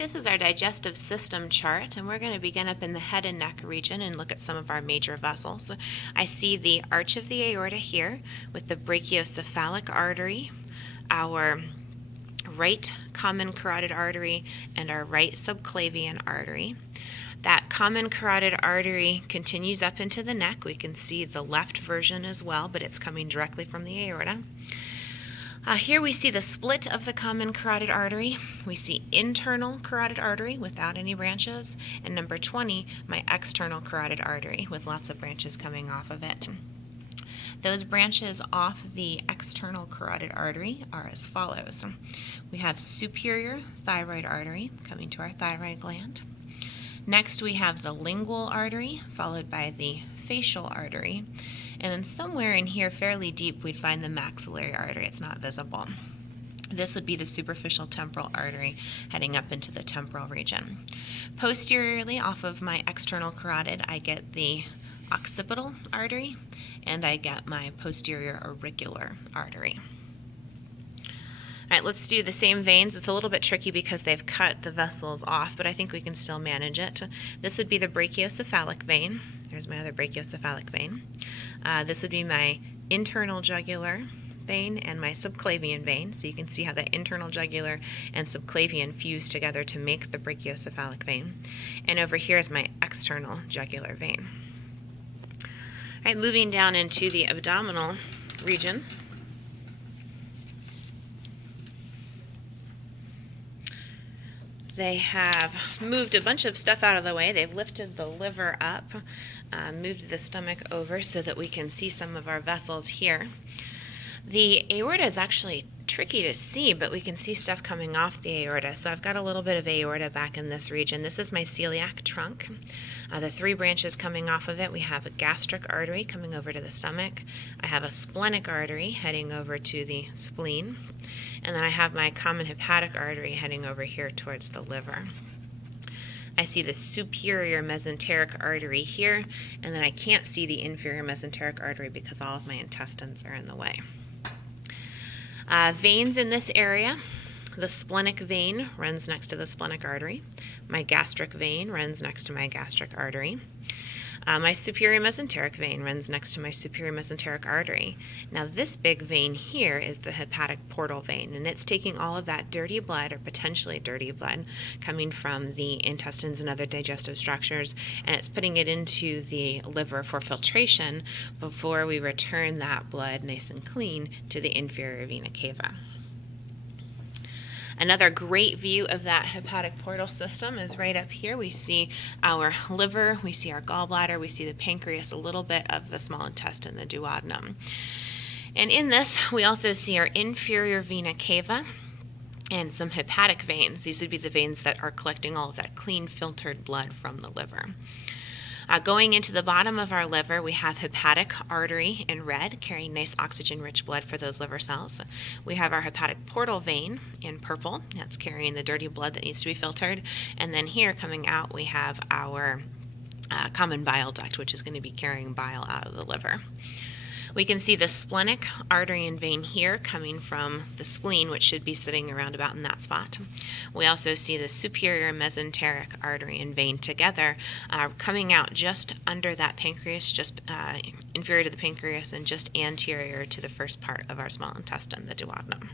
This is our digestive system chart, and we're going to begin up in the head and neck region and look at some of our major vessels. I see the arch of the aorta here with the brachiocephalic artery, our right common carotid artery, and our right subclavian artery. That common carotid artery continues up into the neck. We can see the left version as well, but it's coming directly from the aorta. Here we see the split of the common carotid artery. We see internal carotid artery without any branches, and number 20, my external carotid artery with lots of branches coming off of it. Those branches off the external carotid artery are as follows. We have superior thyroid artery coming to our thyroid gland. Next we have the lingual artery, followed by the facial artery. And then somewhere in here, fairly deep, we'd find the maxillary artery. It's not visible. This would be the superficial temporal artery heading up into the temporal region. Posteriorly, off of my external carotid, I get the occipital artery, and I get my posterior auricular artery. All right, let's do the same veins. It's a little bit tricky because they've cut the vessels off, but I think we can still manage it. This would be the brachiocephalic vein. There's my other brachiocephalic vein. This would be my internal jugular vein and my subclavian vein. So you can see how the internal jugular and subclavian fuse together to make the brachiocephalic vein. And over here is my external jugular vein. All right, moving down into the abdominal region. They have moved a bunch of stuff out of the way. They've lifted the liver up, moved the stomach over so that we can see some of our vessels here. The aorta is actually tricky to see, but we can see stuff coming off the aorta. So I've got a little bit of aorta back in this region. This is my celiac trunk. The three branches coming off of it, we have a gastric artery coming over to the stomach. I have a splenic artery heading over to the spleen. And then I have my common hepatic artery heading over here towards the liver. I see the superior mesenteric artery here, and then I can't see the inferior mesenteric artery because all of my intestines are in the way. Veins in this area. The splenic vein runs next to the splenic artery. My gastric vein runs next to my gastric artery. My superior mesenteric vein runs next to my superior mesenteric artery. Now this big vein here is the hepatic portal vein, and it's taking all of that dirty blood, or potentially dirty blood, coming from the intestines and other digestive structures, and it's putting it into the liver for filtration before we return that blood nice and clean to the inferior vena cava. Another great view of that hepatic portal system is right up here. We see our liver, we see our gallbladder, we see the pancreas, a little bit of the small intestine, the duodenum. And in this, we also see our inferior vena cava and some hepatic veins. These would be the veins that are collecting all of that clean, filtered blood from the liver. Going into the bottom of our liver, we have hepatic artery in red, carrying nice oxygen-rich blood for those liver cells. We have our hepatic portal vein in purple. That's carrying the dirty blood that needs to be filtered. And then here coming out, we have our common bile duct, which is going to be carrying bile out of the liver. We can see the splenic artery and vein here coming from the spleen, which should be sitting around about in that spot. We also see the superior mesenteric artery and vein together coming out just under that pancreas, just inferior to the pancreas and just anterior to the first part of our small intestine, the duodenum.